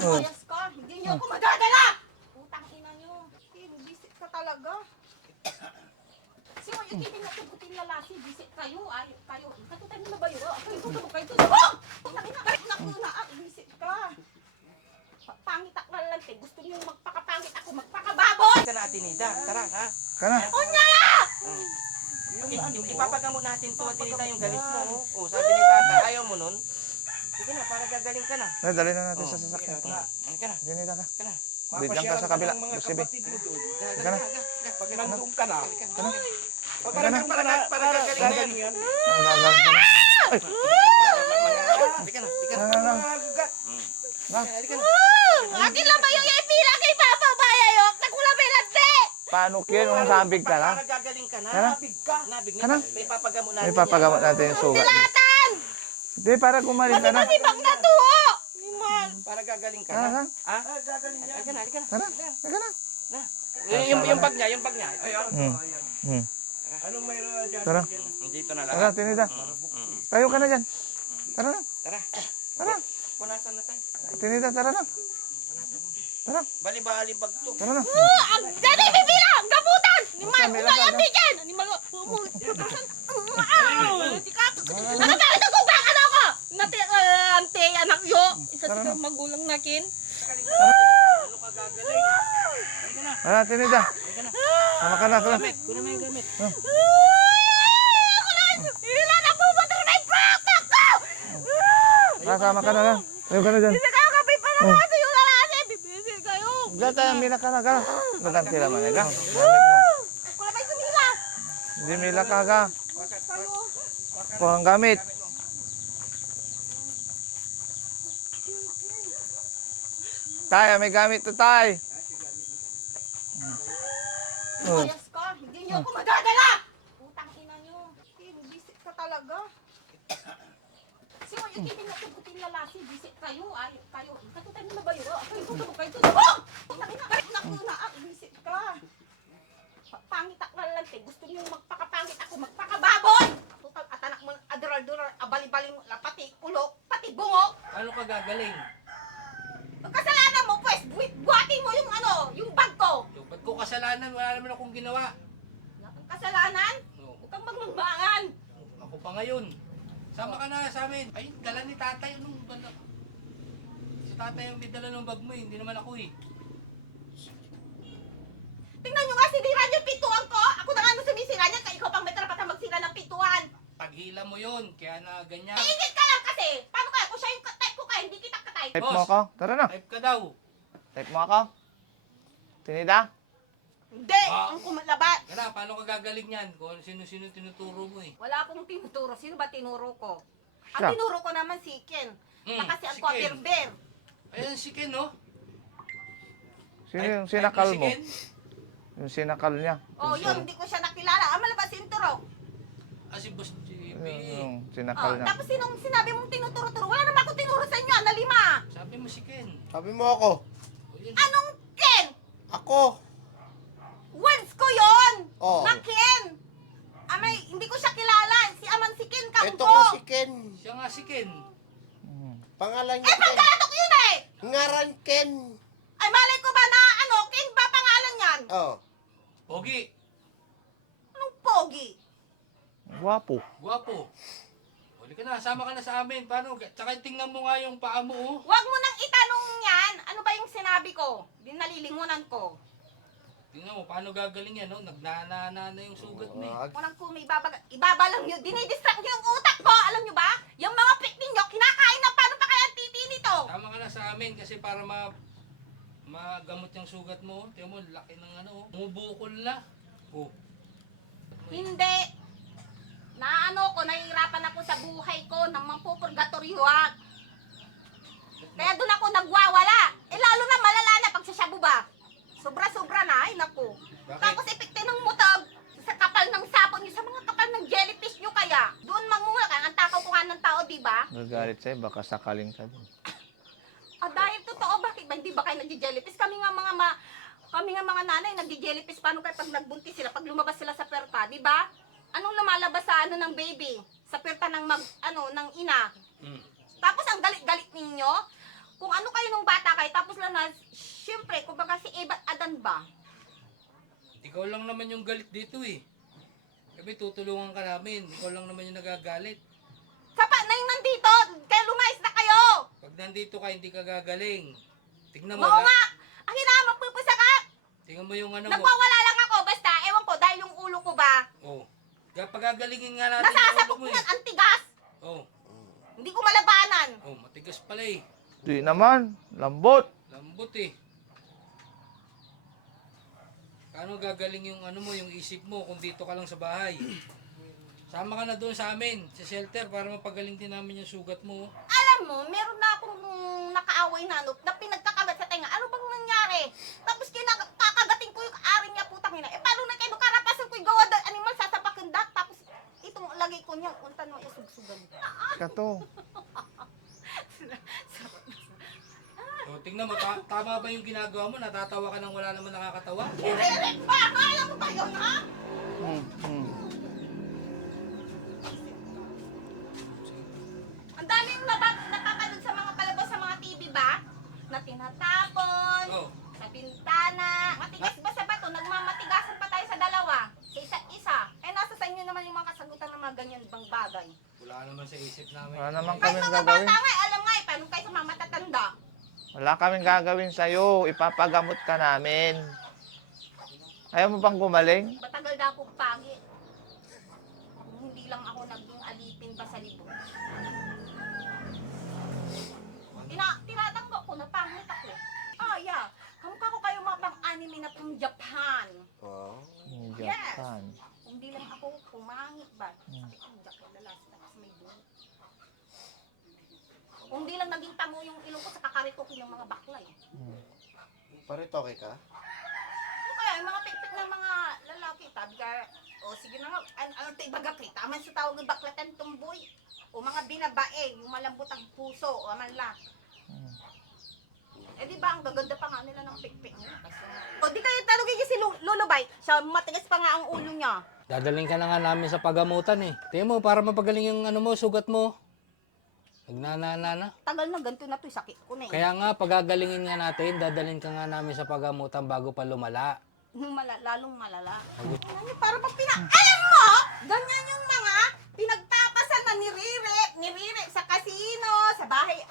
Ayos ka, hindi niyo ako madadala! Utang ina niyo. Bisit ka talaga. Sino yung tibing na tubutin lalaki, bisit kayo, ay, kayo. Katutan mo na ba yun? Ako yung tutubog kayo, tutubog! Utang ina, naku na, bisit ka. Pangit ako lalante, gusto niyo magpakapangit ako, magpakababoy! Ka na, Atinida. Tara, ha? Kana. Unya na! Ipapagamot natin to, Atinida, yung galit mo. Oh, sabi ni Tata, ayaw mo nun. Sige na, para gagaling ka na. Dali na natin sa sasakyan. Ano ka na? Dinita ka. Ka na. Bid lang ka sa kabila. Sibi. Ka na. Pag nandun ka na. Ka na. Para gagaling yan. Hindi ka na, hindi ka na. Hindi ka na. Akin lang ba yung ipila kay Papa Bayayok? Nagula ba lante? Paano kaya nung sabig ka lang? Para gagaling ka na. Kana? Nabig ka. Nabig Kana? na. May papagamot natin May papagamot natin yung sugat. Silatan! Hindi, para gumaling ka na. Masibang na tuho! Liman! Para gagaling ka Kana na. ka? Ha? Halika na, halika na. Kana? Ka na. Na. Yung bag niya, yung bag niya. Anong mayroon dyan? Tara. Dito na Tara, lang. Tinida. Tayo ka na dyan. Tara na. Tara. Tara. Punasan na tayo. Tinida, tara na. Tara. Bali-bali bag to. Tara na. Ang dali bibila! Gabutan! Liman! Basta, Ulang Mila, ang bigyan! Liman! Sikat! Ano tayo nagugang ano ko? Ante, anak yo! Isa Tara siya magulang nakin. Ano ka gagaling? Halika na. Tara, Tinida. Halika na. Tama ka na. Tara. Gamit. Kunin mo yung gamit. Ilan ang pupunta na yung pakpak ko! Kasama ka na lang. Tayo ka na dyan. Hindi kayo kapi pa na kasi yung lalaki! Bibisir kayo! Diyan tayo, Mila ka na. Ka na. Dagang sila man. Ka. Gamit mo. Wala ba yung sumila? Hindi, Mila ka ka. Kuha ang gamit. Tay, may gamit to, Tay. Oh. Ayos ka, hindi niyo ako madadala! Utang ina niyo. Bisit ka talaga. Sino yung tibing na tubutin lalaki, bisit kayo, ay, kayo. Katutan mo na ba yun? Ako yung tutubog kayo, tutubog! Utang ina, naku na, bisit ka. Pangit ako lalante, gusto niyo magpakapangit ako, magpakababoy! Total, atanak mo, adural-dural, abali-bali mo, pati ulo, pati bungo. Ano ka gagaling? Kasalanan mo, pues, buhatin mo yung ano, yung bag ko. So, ba't ko kasalanan? Wala naman akong ginawa. Ang kasalanan? No. Huwag kang magmangbangan. Ako pa ngayon. Sama ka na sa amin. Ay, dala ni tatay. Anong dala? Si tatay yung may dala ng bag mo eh. Hindi naman ako eh. Tingnan nyo nga, sinira niyo yung pintuan ko. Ako na nga nung sumisira niya, kaya ikaw pang may karapatan magsira ng pintuan. Taghila mo yun. Kaya na ganyan. Eh, ingit ka lang kasi. Paano kaya? Kung siya yung type ko kaya, hindi kita ka-type. Type mo ako. Tara na. Type ka daw. Type mo ako. Tinida. Hindi, Ah. ang kumalabat. Kaya paano ka gagaling yan? Kung sino-sino tinuturo mo eh. Wala akong tinuturo. Sino ba tinuro ko? Ang Siya. tinuro ko naman si Ken. Hmm, Na kasi ang si ko Ken. berber. Ayan si Ken, no? Sino yung Type sinakal si mo? Ken? Yung sinakal niya. Oh, yun, hindi ko siya nakilala. Ang malabas si Inturo. Ah, si Boss JP. Yung Oh, sinakal niya. tapos sinong sinabi mong tinuturo-turo? Wala naman akong tinuro sa inyo, na lima. Sabi mo si Ken. Sabi mo ako. O, yun. Anong Ken? Ako. Once ko yon. Oo. Na Ken. Amay, hindi ko siya kilala. Si Aman si Ken Ito Kampo. nga si Ken. Siya nga si Ken. Pangalan Eh, niya Ken. pagkalatok yun eh. Ngaran Ken. Ay, malay ko ba na ano, Ken ba pangalan yan? Oh. Pogi. Anong pogi? Guwapo. Guwapo. Huli ka na, sama ka na sa amin. Paano? Tsaka tingnan mo nga yung paa mo, oh. Huwag mo nang itanong yan. Ano ba yung sinabi ko? Di nalilingunan ko. Tingnan mo, paano gagaling yan, no? Nagnanana na yung sugat mo, eh. Wag. Walang kung may ibabalang nyo. Dinidistract nyo yung utak ko. Alam nyo ba? Yung mga pik ninyo, kinakain na paano pa kaya ang titi nito? Sama ka na sa amin kasi para magamot yung sugat mo. Tingnan mo, laki ng ano, oh. Bumubukol na. Oh. Hindi. Naano ko, nahihirapan ako sa buhay ko ng mampupurgatoryuhan. Kaya doon ako nagwawala. Eh lalo na malala na pag sa shabu ba. Sobra-sobra na, ay naku. Bakit? Tapos epekte ng mutag sa kapal ng sapon nyo, sa mga kapal ng jellyfish nyo kaya. Doon mangmula ka, ang takaw ko nga ng tao, di ba? Nagalit sa'yo, baka sakaling ka dun. Ah, dahil totoo, bakit ba hindi ba kayo nagje-jellyfish? Kami nga mga nanay nagje-jellyfish, paano kayo pag nagbuntis sila, pag lumabas sila sa perta, di ba? Anong lumalabas sa ano ng baby? Sa perta ng ng ina. Mm. Tapos ang galit-galit ninyo, kung ano kayo nung bata kayo, Ikaw lang naman yung galit dito eh. Sabi, tutulungan ka namin. Ikaw lang naman yung nagagalit. Sapat na yung nandito. Kaya lumayas na kayo. Pag nandito ka, hindi ka gagaling. Tignan mo. Oo nga. Ang hina, magpupusa ka. Tingnan mo yung ano mo. Nagwawala lang ako. Basta, ewan ko, dahil yung ulo ko ba, Oh. Gagalingin nga natin yung ulo nasasabog mo eh. yan, ang tigas. Oh. Hindi ko malabanan. Oh, matigas pala eh. Di naman. Lambot. Lambot eh. Paano gagaling yung ano mo, yung isip mo kung dito ka lang sa bahay? Sama ka na doon sa amin, sa shelter, para mapagaling din namin yung sugat mo. Alam mo, meron na akong nakaaway na na pinagkakagat sa tenga. Ano bang nangyari? Tapos kakagating ko yung ari niya, putang ina. Eh, paano na kayo karapasan ko yung gawa dahil animal sasapakin dak? Tapos itong lagay ko niya, untan mo isugsugan. Kato. O, tingnan mo, tama ba yung ginagawa mo? Natatawa ka nang wala naman nakakatawa? Irerek pa! Alam mo ba yun, ha? Hmm, hmm. Ang daming napapanood sa mga palabas sa mga TV ba? Na tinatapon, Oh. sa bintana. Matigas ba sa bato? Nagmamatigasan pa tayo sa dalawa. Sa isa't isa. Eh, nasa sa inyo naman yung mga kasagutan ng mga ganyan bang bagay. Wala naman sa isip namin. Wala naman Kahit kaming mga gagawin. bata nga, alam nga eh, paano kayo sa mga matatanda? Wala kaming gagawin sa'yo. Ipapagamot ka namin. Ayaw mo bang gumaling? Matagal na akong pagi. Kung hindi lang ako naging alipin pa sa libon. Tinatanggap ko na pangit ako. Ah, yeah. Kamukha ko kayo mga pang-anime na from Japan. Oh. Japan. Kung di lang ako pumangit ba? Hmm. Ang jacket na last na kasi may buhok. Kung di lang naging tango yung ilong ko sa kakaritokin ng mga baklay. Paritoke ka? Ano kaya, yung mga pikpik ng mga lalaki, tabi ka, o sige na nga, ano tayo bagakli, tama sa tawag ng baklatan tumboy. O mga binabae, yung malambot ang puso, o manla. Eh di ba, ang gaganda pa nga nila ng pikpik niya. O di kayo talugin si Lulubay, siya matigas pa nga ang ulo niya. Dadaling ka na nga namin sa pagamutan eh. Tingnan mo, para mapagaling yung ano mo, sugat mo. Nagnanana. Tagal na, ganito na to, sakit ko na eh. Kaya nga, pagagalingin nga natin, dadalhin ka nga namin sa pagamutan bago pa lumala. Lalong malala. Ano, para pag alam mo, ganyan yung mga pinagpapasan na nirire sa kasino, sa bahay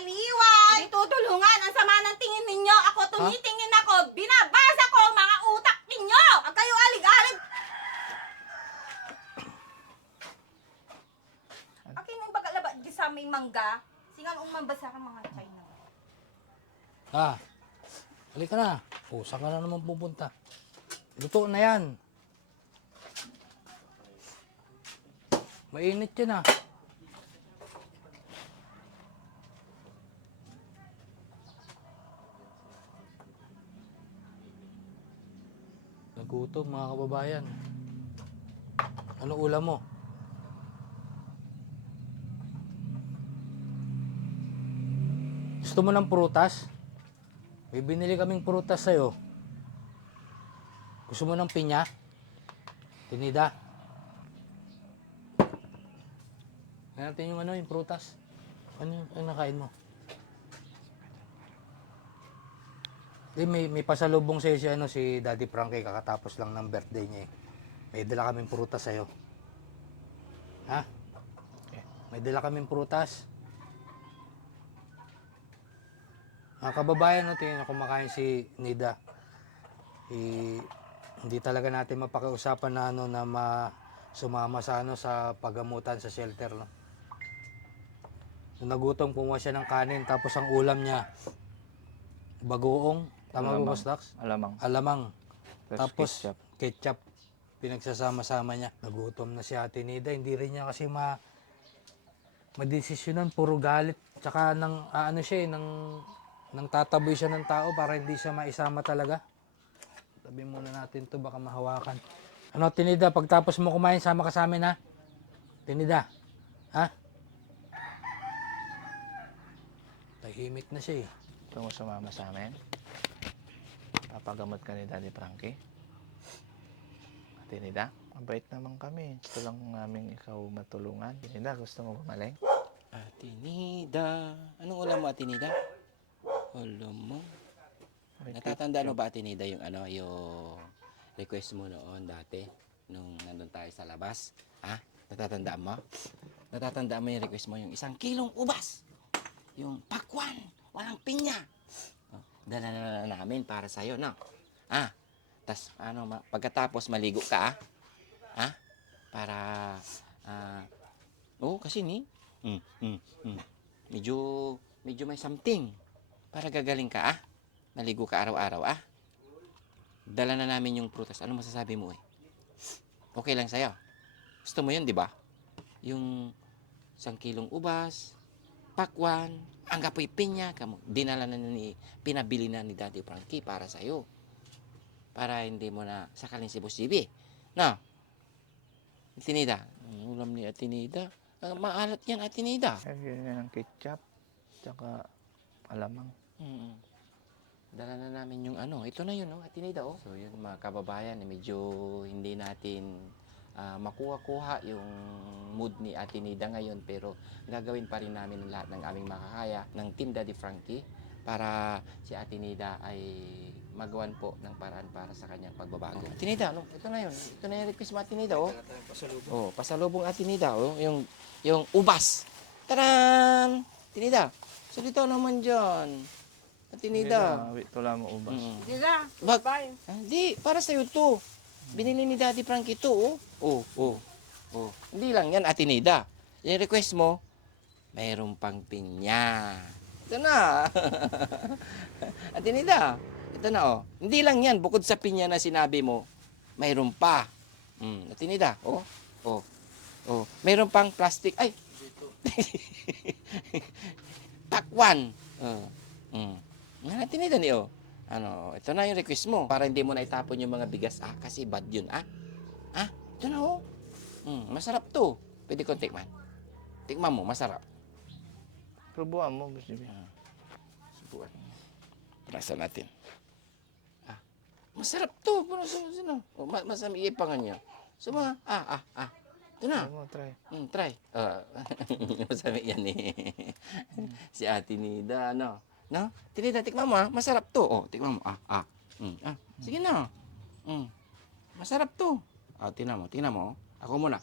aliwan. Tutulungan, ang sama ng tingin ninyo, ako tumitingin ako, binabasa ko ang mga utak ninyo. Ang kayo alig-alig. Akin na yung bagalaba di sa may mangga, singang umambasa ka mga China. Ah, halika na. O, saan ka na naman pupunta? Luto na yan. Mainit yan ah. Nagutom mga kababayan. Ano ulam mo? Gusto mo ng prutas? May binili kaming prutas sa'yo. Gusto mo ng pinya? Tinida? Kaya natin yung ano, yung prutas. Ano yung nakain mo? May pasalubong sa'yo si Daddy Frankie, kakatapos lang ng birthday niya eh. May dala kaming prutas sa'yo. Ha? May dala kaming prutas. Mga kababayan, no, tingnan nyo kumakain si Nida. Hindi talaga natin mapakiusapan na ano na sumama sa ano sa pagamutan sa shelter, no. Nung nagutom, kumuha siya ng kanin, tapos ang ulam niya bagoong, tama ba, Boss Dax? Alamang. Alamang. Tapos Tapos ketchup. Pinagsasama-sama niya. Nagutom na si Ate Nida, hindi rin niya kasi madesisyonan, puro galit. Tsaka ano siya nang tataboy siya ng tao para hindi siya maisama talaga. Tabi muna natin to, baka mahawakan. Ano, Tinida, pagtapos mo kumain, sama ka sa amin, ha? Tinida, ha? Tahimik na siya eh. Gusto mo sumama sa amin? Papagamot ka ni Daddy Frankie? Tinida, mabait naman kami. Gusto lang namin ikaw matulungan. Tinida, gusto mo gumaling? Ate Nida. Anong ulam mo, Ate Nida? Ulam mo. Natatandaan mo ba, Atenida, yung ano, yung request mo noon dati nung nandun tayo sa labas? Ha? Natatandaan mo? Natatandaan mo yung request mo, yung 1 kilong ubas, yung pakwan, walang pinya. Oh, dala na namin para sa'yo, no? Ah, tas ano, pagkatapos maligo ka, ah? Para, ah, oo, kasi ni, medyo, medyo may something. Para gagaling ka, Naligo ka araw-araw, Dala na namin yung prutas. Ano masasabi mo, Okay lang sa'yo? Gusto mo yun, di ba? Yung 1 kilong ubas, pakwan, ang kapoy pinya, dinala na pinabili na ni Daddy Frankie para sa'yo. Para hindi mo na sakalin si Boss GB. No? Atinida. Ang ulam ni Atinida. Maalat yan, Atinida. Lagyan niya ng ketchup. Tsaka alamang. Dala na namin yung ano. Ito na yun, Atinida, So yun, mga kababayan, medyo hindi natin makuha-kuha yung mood ni Atinida ngayon. Pero gagawin pa rin namin ang lahat ng aming makakaya ng Team Daddy Frankie para si Atinida ay magawan po ng paraan para sa kanyang pagbabago. Atinida, ito na yun. Ito na yung request mo, Atinida, pasalubong Atinida, yung ubas. Taran! Atinida, salita naman dyan. Atinida. Ito lang mo ubas. Dila, Bak- bye. Hindi, para sa'yo to. Binili ni Daddy Frankie to, Hindi lang yan, Atinida. Yung request mo, mayroon pang pinya. Ito na. Atinida, ito na, Hindi lang yan, bukod sa pinya na sinabi mo, mayroon pa. Atinida, mayroon pang plastic. Ay! Takwan. Atinida ni, Ano, ito na yung request mo. Para hindi mo na itapon yung mga bigas. Kasi bad yun, Ito na, masarap to. Pwede kong tikman. Tikman mo, masarap. Probuan mo, Boss GB. Subuan. Panasan natin. Masarap to. Masami ipangan niya. So, ito na. Try mo, try. Try. Masami yan si Ate Nida, no? Tinida, tikman mo, Masarap to. Tikman mo. Sige na. Masarap to. Tingnan mo. Ako muna.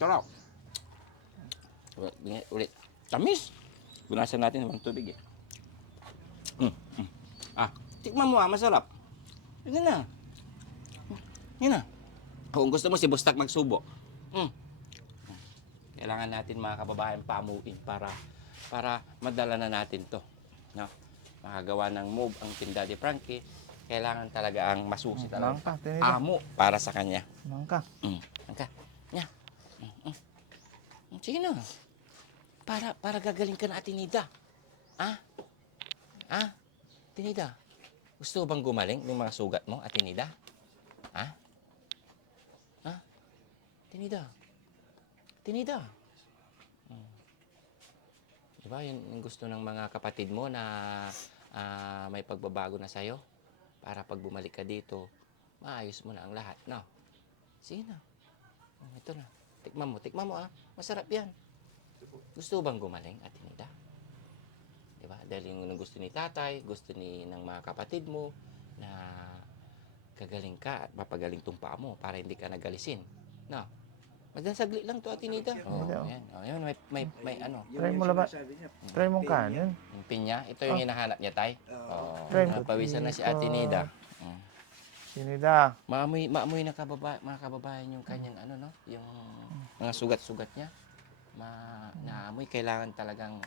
Sarap. Ulit. Tamis. Gunasan natin ng tubig, tikman mo, masarap. Yan na. Yan na. Kung gusto mo si Bustak magsubo. Kailangan natin mga kababayan pamuin para madala na natin to. No? Makagawa ng move ang Team Daddy Frankie. Kailangan talaga ang masusi talaga. Mangka, Tinida. Amo para sa kanya. Mangka. Angka. Nya. Sige na. Para gagaling ka na, Atinida. Atinida. Gusto bang gumaling yung mga sugat mo, Atinida? Atinida. Diba, yun yung gusto ng mga kapatid mo na may pagbabago na sa'yo? Para pag bumalik ka dito, maayos mo na ang lahat, no? Sige na. Ito na. Tikman mo, Masarap yan. Gusto bang gumaling, Atinida? Diba? Dahil yung gusto ni tatay, gusto ng mga kapatid mo, na gagaling ka at mapagaling tong paa mo para hindi ka nagalisin. No? Madasagli lang to, Atinida. Ayan, may ano. Try mo laban. Try mong kanin. Yung pinya, ito yung hinahanap niya, tay. Try. Napawisan na si Atinida. Tinida. Maamoy na mga kababayan yung kanyang yung mga sugat-sugat niya. Naamoy, kailangan talagang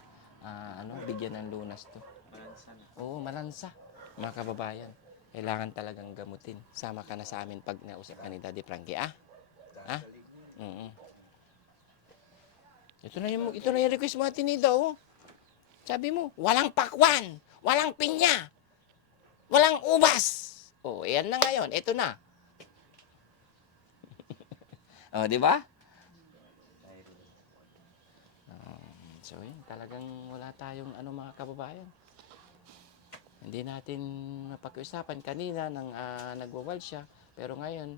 bigyan ng lunas to. Malansa na. Oo, malansa. Mga kababayan, kailangan talagang gamutin. Sama ka na sa amin pag nausap ka ni Daddy Frankie, Ito na yung request mo, Atinida, Sabi mo, walang pakwan, walang pinya, walang ubas. Yan na ngayon. Ito na. Di ba? So, yun. Talagang wala tayong mga kababayan. Hindi natin mapag-usapan kanina nang nagwawal siya. Pero ngayon,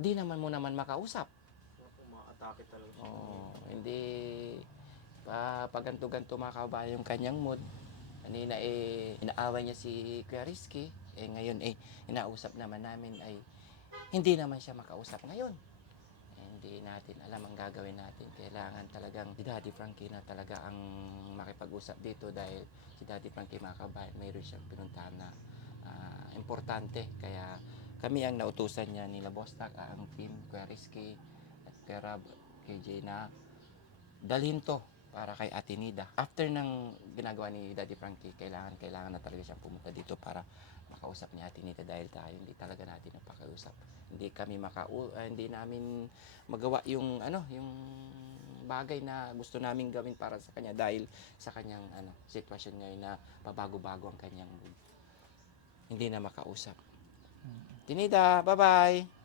di naman mo naman makausap. Umaatake talaga. Hindi paganto-ganto mga kababayan yung kanyang mood. Kanina inaaway niya si Kuya Rizky. Ngayon inausap naman namin ay hindi naman siya makausap ngayon. Hindi natin alam ang gagawin natin. Kailangan talagang si Daddy Frankie na talaga ang makipag-usap dito dahil si Daddy Frankie mga kabayan, mayroon siyang pinuntahan na importante. Kaya kami ang nautusan niya nila Bostak, ang team, Kuya Rizky at Kuya Rab, KJ na dalhin to para kay Ate Nida. After ng ginagawa ni Daddy Frankie, kailangan na talaga siyang pumunta dito para makausap ni Ate Nida dahil tayo hindi talaga natin napakausap. Hindi namin magawa yung yung bagay na gusto naming gawin para sa kanya dahil sa kanyang sitwasyon ngayon na pabago-bago ang kanyang mood. Hindi na makausap. Tinida, bye-bye.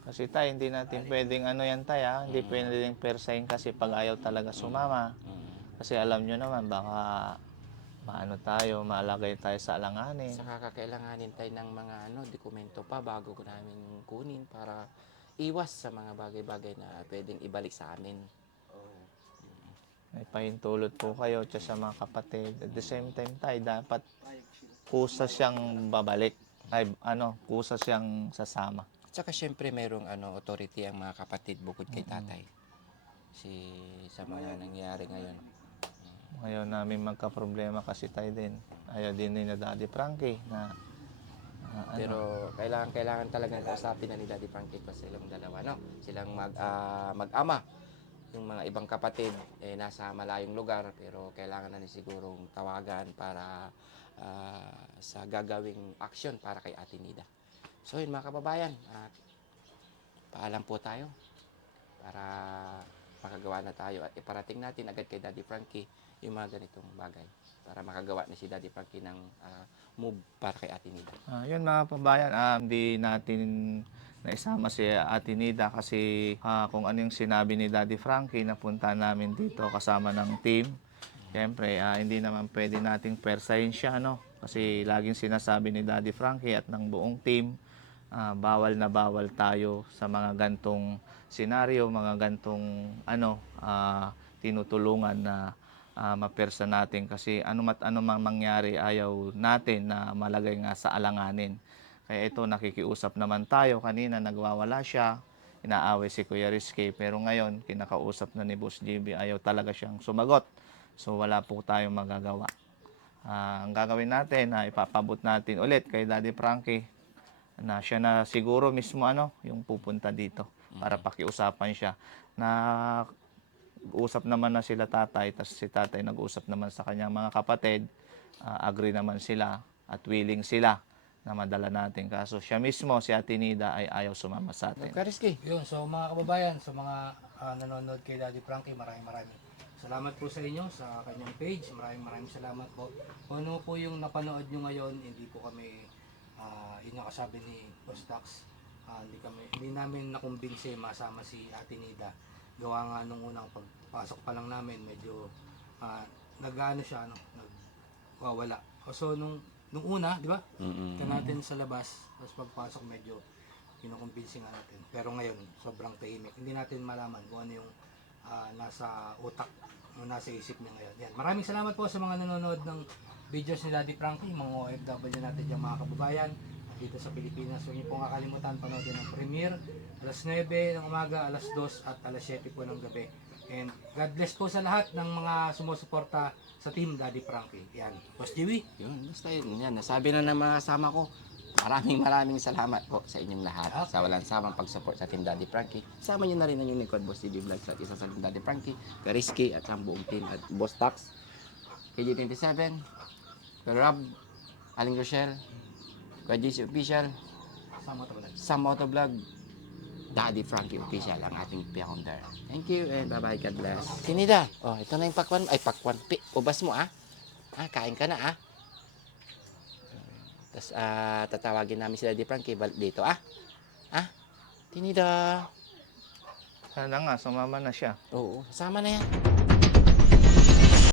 Kasi tayo, hindi natin pwedeng yan tayo, hindi pwedeng persahin kasi pag ayaw talaga sumama. Kasi alam nyo naman, baka maalagay tayo sa alanganin. Saka kakailanganin tayo ng mga dokumento pa bago ko namin kunin para iwas sa mga bagay-bagay na pwedeng ibalik sa amin. May pahintulot po kayo sa mga kapatid. At the same time tayo, dapat kusa siyang babalik. Kusa siyang sasama. At saka syempre merong authority ang mga kapatid bukod kay tatay. Sa mga nangyayari ngayon. Ayaw namin magka-problema kasi tayo din. Ayaw din ni Daddy Frankie na Pero kailangan talagang kausapin na ni Daddy Frankie pa silang dalawa, Silang mag-ama. Yung mga ibang kapatid nasa malayong lugar pero kailangan na sigurong tawagan para sa gagawing action para kay Ate Nida. So yun mga kababayan, paalam po tayo para makagawa na tayo at iparating natin agad kay Daddy Frankie yung mga ganitong bagay para makagawa na si Daddy Frankie ng move para kay Ate Nida. yun mga kababayan, hindi natin naisama si Ate Nida kasi kung ano yung sinabi ni Daddy Frankie na punta namin dito kasama ng team. Siyempre, hindi naman pwede nating persahin siya, Kasi laging sinasabi ni Daddy Frankie at ng buong team, bawal na bawal tayo sa mga gantong senaryo, mga gantong tinutulungan na mapersa natin kasi ano mang mangyari ayaw natin na malagay nga sa alanganin. Kaya ito, nakikiusap naman tayo. Kanina nagwawala siya, inaaway si Kuya Rizky, pero ngayon kinakausap na ni Boss JB, ayaw talaga siyang sumagot. So wala po tayong magagawa. Ang gagawin natin, ipapabot natin ulit kay Daddy Frankie na siya na siguro mismo yung pupunta dito para pakiusapan siya. Na usap naman na sila tatay, tapos si tatay nag-usap naman sa kanyang mga kapatid, agree naman sila at willing sila na madala natin. Kaso siya mismo, si Ate Nida, ay ayaw sumama sa atin. Kuya Rizky. Yun, so mga kababayan, sa mga nanonood kay Daddy Frankie, maraming salamat po sa inyo, sa kanyang page. Maraming salamat po. Kung ano po yung napanood nyo ngayon, hindi po kami, yun yung kasabi ni Boss Dax, hindi namin nakumbinsi masama si Ate Nida. Gawa nga nung unang pagpasok pa lang namin, medyo nag-ano siya, nagwawala. So nung una, di ba? Ito natin sa labas, tapos pagpasok medyo kinukumbinsi nga natin. Pero ngayon, sobrang tahimik. Hindi natin malaman kung ano yung nasa utak, nasa isip niya ngayon. Yan. Maraming salamat po sa mga nanonood ng videos ni Daddy Frankie, mga OFW natin dyan mga kababayan dito sa Pilipinas. Huwag niyo pong kakalimutan panoodin ng premiere alas 9 ng umaga, alas 2 at alas 7 po ng gabi. And God bless po sa lahat ng mga sumusuporta sa team Daddy Frankie. Yan. Boss Jiwi. Yun, basta yun. Yan, nasabi na ng mga kasama ko. Maraming salamat po sa inyong lahat sa walang samang pag-support sa Team Daddy Frankie. Sama nyo na rin ang inyong lingkod, Boss TV Vlogs at isa sa Team Daddy Frankie, Karisky at ang buong team at Boss Tax, KJ27, Kuya Rob, Aling Rochelle, Kuya JC Official, Sam Motovlog, Daddy Frankie Official, ang ating founder. Thank you and bye-bye, God bless. Tinida, ito na yung pakwan, ubas mo kain ka na Tapos tatawagin namin si Daddy Frankie dito Tinida. Sana nga, sumama na siya. Oo, sama na yan.